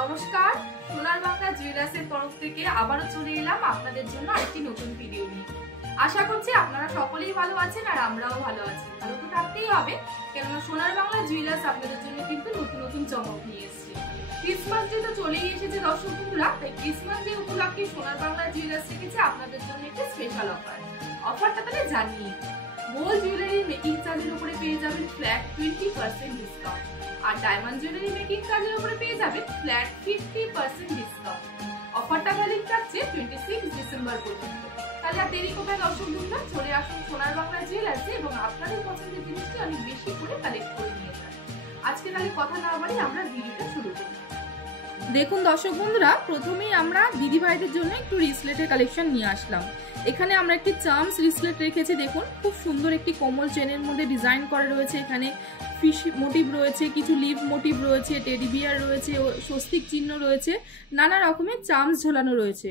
নমস্কার, সোনার বাংলা জুয়েলার্সের তরফ থেকে আবারও চলে এলাম আপনাদের জন্য আরেকটি নতুন ভিডিও নিয়ে। আশা করছি আপনারা সকলেই ভালো আছেন আর আমরাও ভালো আছি। ভালো তো থাকতেই হবে, কেননা সোনার বাংলা জুয়েলার্স আপনাদের জন্য কিন্তু নতুন নতুন চমক নিয়ে এসেছে। ক্রিসমাস ডে তো চলেই এসেছে দর্শক বন্ধুরা, তাই ক্রিসমাস ডে উপলক্ষে সোনার বাংলা জুয়েলার্স রেখেছে আপনাদের জন্য একটি স্পেশাল অফারটা তাহলে জানিয়ে গোল্ড জুয়েলারি মেকিং চার্জের উপরে পেয়ে যাবেন ফ্ল্যাট 20% ডিসকাউন্ট, আর ডায়মন্ড জুয়েলারি মেকিং চার্জের উপরে পেয়ে যাবেন ফ্ল্যাট 50% ডিসকাউন্ট। অফারটা ভ্যালিড থাকছে 26 ডিসেম্বর পর্যন্ত। তাহলে আর দেরি কোথায় দর্শক বন্ধুরা, চলে আসুন সোনার বাংলা জুয়েলার্সে এবং আপনাদের পছন্দের জিনিসটি অনেক বেশি করে কালেক্ট করে নিয়ে যান। আজকে তাহলে কথা না বাড়িয়ে আমরা ভিডিওটা শুরু করি। দেখুন দর্শক বন্ধুরা, প্রথমেই আমরা দিদি ভাইদের জন্য একটু রিসলেটের কালেকশন নিয়ে আসলাম। এখানে আমরা একটি চার্মস রিসলেট রেখেছি। দেখুন খুব সুন্দর একটি কোমল চেনের মধ্যে ডিজাইন করা রয়েছে। এখানে ফিশ মোটিভ রয়েছে, কিছু লিভ মোটিভ রয়েছে, টেডি বিয়ার রয়েছে, স্বস্তিক চিহ্ন রয়েছে, নানা রকমের চার্মস ঝোলানো রয়েছে।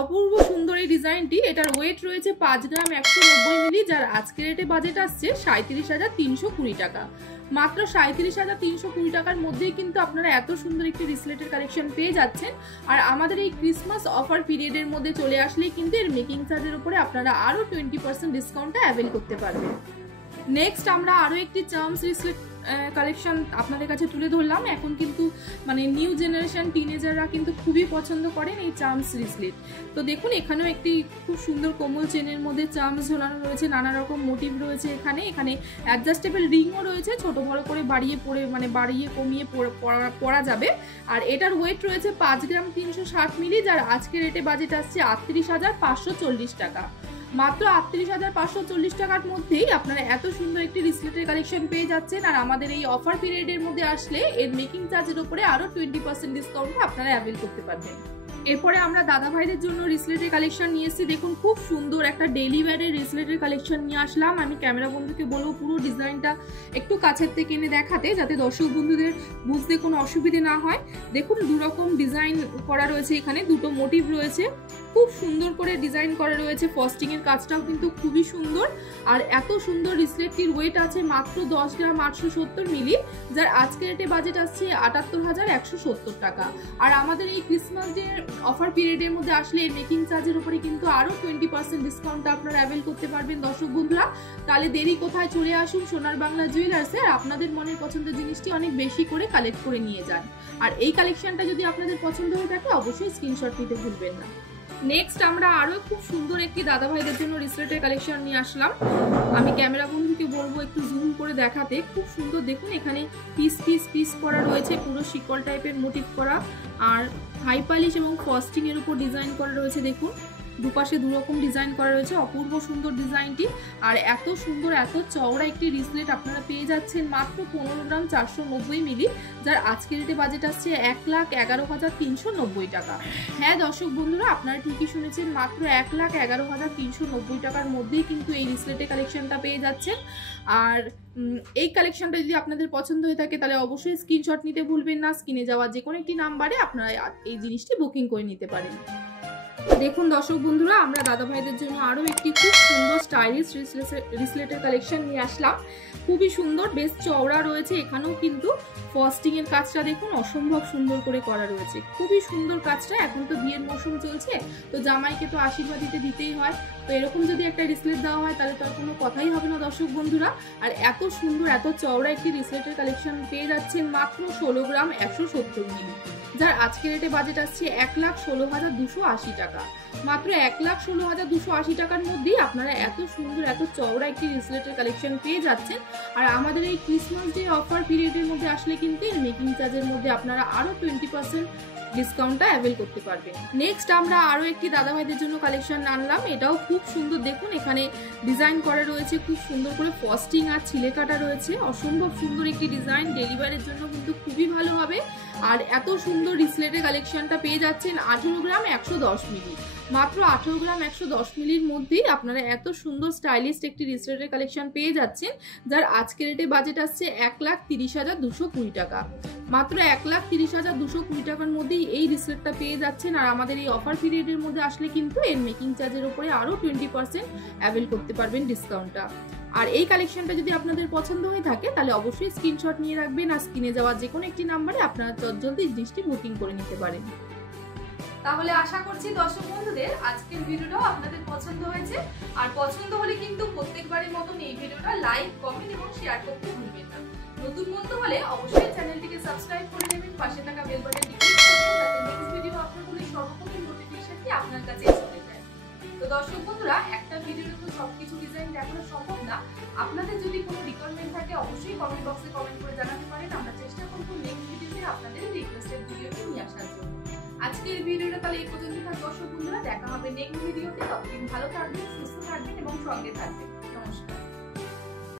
অপূর্ব সুন্দর এই ডিজাইনটি। এটার ওয়েট রয়েছে 5 গ্রাম 190 মিলি, যার আজকের রেটে বাজেট আসছে 37,320 টাকা। মাত্র 37,320 টাকার মধ্যেই কিন্তু আপনারা এত সুন্দর একটি রিসলেটের কালেকশন পেয়ে যাচ্ছেন। আর আমাদের এই ক্রিসমাস অফার পিরিয়ডের মধ্যে চলে আসলেই কিন্তু এর মেকিং চার্জের উপরে আপনারা আরও 20% ডিসকাউন্টটা অ্যাভেল করতে পারবেন। নেক্সট আমরা আরও একটি চার্মস রিসলেট কালেকশন আপনাদের কাছে তুলে ধরলাম। এখন কিন্তু নিউ জেনারেশন টিনেজাররা কিন্তু খুবই পছন্দ করেন এই চার্মস রিসলেট। তো দেখুন এখানেও একটি খুব সুন্দর কোমল চেনের মধ্যে চার্মস ঝোলানো রয়েছে, নানা রকম মোটিভ রয়েছে। এখানে অ্যাডজাস্টেবল রিংও রয়েছে, ছোট বড় করে বাড়িয়ে কমিয়ে পরা যাবে। আর এটার ওয়েট রয়েছে 5 গ্রাম 360 মিলি, যার আজকের রেটে বাজেট আসছে 38,540 টাকা। মাত্র 38,540 টাকার মধ্যেই আপনারা এত সুন্দর একটি রিসলেটের কালেকশন পেয়ে যাচ্ছেন। আর আমাদের এই অফার পিরিয়ডের মধ্যে আসলে এর মেকিং চার্জের উপরে আরো 20% ডিসকাউন্ট আপনারা অ্যাভেল করতে পারবেন। এরপরে আমরা দাদা ভাইদের জন্য রিসলেটের কালেকশন নিয়ে এসেছি। দেখুন খুব সুন্দর একটা ডেইলি ওয়্যারের রিসলেটের কালেকশন নিয়ে আসলাম। আমি ক্যামেরা বন্ধুকে বলবো পুরো ডিজাইনটা একটু কাছের থেকে এনে দেখাতে, যাতে দর্শক বন্ধুদের বুঝতে কোনো অসুবিধে না হয়। দেখুন দুরকম ডিজাইন করা রয়েছে, এখানে দুটো মোটিভ রয়েছে, খুব সুন্দর করে ডিজাইন করা রয়েছে। ফস্টিং এর কাজটাও কিন্তু খুবই সুন্দর। আর এত সুন্দর রিসলেটটির ওয়েট আছে মাত্র 10 গ্রাম 870 মিলি, যার আজকের রেটে বাজেট আসছে 78,170 টাকা। আর আমাদের এই ক্রিসমাস ডে অফার পিরিয়ডের মধ্যে আসলে এর মেকিং চার্জের উপরে কিন্তু আরো 20% ডিসকাউন্ট আপনারা অ্যাভেল করতে পারবেন দর্শক বন্ধুরা। তাহলে দেরি কোথায়, চলে আসুন সোনার বাংলা জুয়েলার্সে আর আপনাদের মনের পছন্দের জিনিসটি অনেক বেশি করে কালেক্ট করে নিয়ে যান। আর এই কালেকশনটা যদি আপনাদের পছন্দ হয়ে থাকে অবশ্যই স্ক্রিনশট নিতে ভুলবেন না। নেক্সট আমরা আরো খুব সুন্দর একটি দাদা ভাইদের জন্য রিসলেটের কালেকশন নিয়ে আসলাম। আমি ক্যামেরা বন্ধুকে বলবো একটু জুম করে দেখাতে। খুব সুন্দর দেখুন, এখানে পিস করা রয়েছে, পুরো শিকল টাইপের মোটিভ করা, আর হাই পালিশ এবং ফস্টিং এর উপর ডিজাইন করা রয়েছে। দেখুন দুপাশে দুরকম ডিজাইন করা রয়েছে, অপূর্ব সুন্দর ডিজাইনটি। আর এত সুন্দর এত চওড়া একটি রিসলেট আপনারা পেয়ে যাচ্ছেন মাত্র 15 গ্রাম 490 মিলি, যার আজকের রেটে বাজেট আসছে 1,11,390 টাকা। হ্যাঁ দর্শক বন্ধুরা, আপনারা ঠিকই শুনেছেন, মাত্র 1,11,390 টাকার মধ্যেই কিন্তু এই রিসলেটের কালেকশনটা পেয়ে যাচ্ছেন। আর এই কালেকশনটা যদি আপনাদের পছন্দ হয়ে থাকে তাহলে অবশ্যই স্ক্রিনশট নিতে ভুলবেন না। স্ক্রিনে যাওয়া যে কোনো একটি নাম্বারে আপনারা এই জিনিসটি বুকিং করে নিতে পারেন। দেখুন দর্শক বন্ধুরা, আমরা দাদা ভাইদের জন্য আরো একটি খুব সুন্দর স্টাইলিশ রিসলেটের কালেকশন নিয়ে আসলাম। খুবই সুন্দর, বেশ চওড়া রয়েছে। এখানেও কিন্তু ফস্টিং এর কাজটা দেখুন অসম্ভব সুন্দর করে করা রয়েছে, খুবই সুন্দর কাজটা। এখন তো বিয়ের মৌসুম চলছে, তো জামাইকে তো আশীর্বাদ দিতেই হয়। তো এরকম যদি একটা রিসলেট দেওয়া হয় তাহলে তো আর কোনো কথাই হবে না দর্শক বন্ধুরা। আর এত সুন্দর এত চওড়া একটি রিসলেটের কালেকশন পেয়ে যাচ্ছেন মাত্র 16 গ্রাম 170 মিলি, যার আজকের রেটে বাজেট আসছে 1,16,280 টাকা। মাত্র 1,16,280 টাকার মধ্যেই আপনারা এত সুন্দর এত চওড়া একটি রিসলেটের কালেকশন পেয়ে যাচ্ছেন। আর আমাদের এই ক্রিসমাস ডে অফার পিরিয়ডের মধ্যে আসলে কিন্তু এর মেকিং চার্জের মধ্যে আপনারা আরো 20% ডিসকাউন্টটা অ্যাভেল করতে পারবেন। নেক্সট আমরা আরো একটি দাদা ভাইদের জন্য কালেকশন আনলাম। এটাও খুব সুন্দর, দেখুন এখানে ডিজাইন করা রয়েছে, খুব সুন্দর করে ফস্টিং আর ছিলে কাটা রয়েছে, অসম্ভব সুন্দর একটি ডিজাইন। ডেলিভারির জন্য কিন্তু খুবই ভালো হবে। আর এত সুন্দর রিসলেটের কালেকশনটা পেয়ে যাচ্ছেন 18 গ্রাম 110 মিলি, মাত্র 18 গ্রাম 110 মিলির মধ্যেই আপনারা এত সুন্দর স্টাইলিশ একটি রিসলেটের কালেকশন পেয়ে যাচ্ছেন, যার আজকের রেটে বাজেট আসছে 1,30,220 টাকা। মাত্র 1,30,220 টাকার মধ্যেই এই রিসলেটটা পেয়ে যাচ্ছেন। আর আমাদের এই অফার পিরিয়ডের মধ্যে আসলে কিন্তু এর মেকিং চার্জের উপরে আরও 20% অ্যাভেল করতে পারবেন ডিসকাউন্টটা। আর এই কালেকশনটা যদি আপনাদের পছন্দ হয়ে থাকে তাহলে অবশ্যই স্ক্রিনশট নিয়ে রাখবেন, আর স্ক্রিনে যাওয়া যে কোনো একটি নাম্বারে আপনারা জলদি জিনিসটি বুকিং করে নিতে পারেন। তাহলে আশা করছি দর্শক বন্ধুদের আজকের ভিডিওটাও আপনাদের পছন্দ হয়েছে। আর পছন্দ হলে কিন্তু প্রত্যেকবারের মতন এই ভিডিওটা লাইক, কমেন্ট এবং শেয়ার করতে ভুলবেন না। নতুন বন্ধু হলে অবশ্যই চ্যানেলটিকে সাবস্ক্রাইব করে নেবেন, পাশে থাকা বেল বাটনটি ক্লিক করবেন যাতে নেক্সট ভিডিও আপলোড হলে সর্বপ্রথম নোটিফিকেশনটি আপনার কাছে চলে যায়। তো দর্শক বন্ধুরা, একটা ভিডিওতে তো সবকিছু ডিজাইন দেখানো সম্ভব না। আপনাদের যদি কোনো রিকোয়ারমেন্ট থাকে অবশ্যই কমেন্ট বক্সে কমেন্ট করে জানাতে পারেন। আমরা চেষ্টা করব নেক্সট ভিডিওতে আপনাদের রিকোয়েস্টেড ভিডিওটি নিয়ে আসার জন্য। আজকের ভিডিওটা তাহলে এই পর্যন্ত থাক দর্শক বন্ধুরা, দেখা হবে নেক্সট ভিডিওতে। ততদিন ভালো থাকবেন, সুস্থ থাকবেন এবং সঙ্গে থাকবেন। নমস্কার।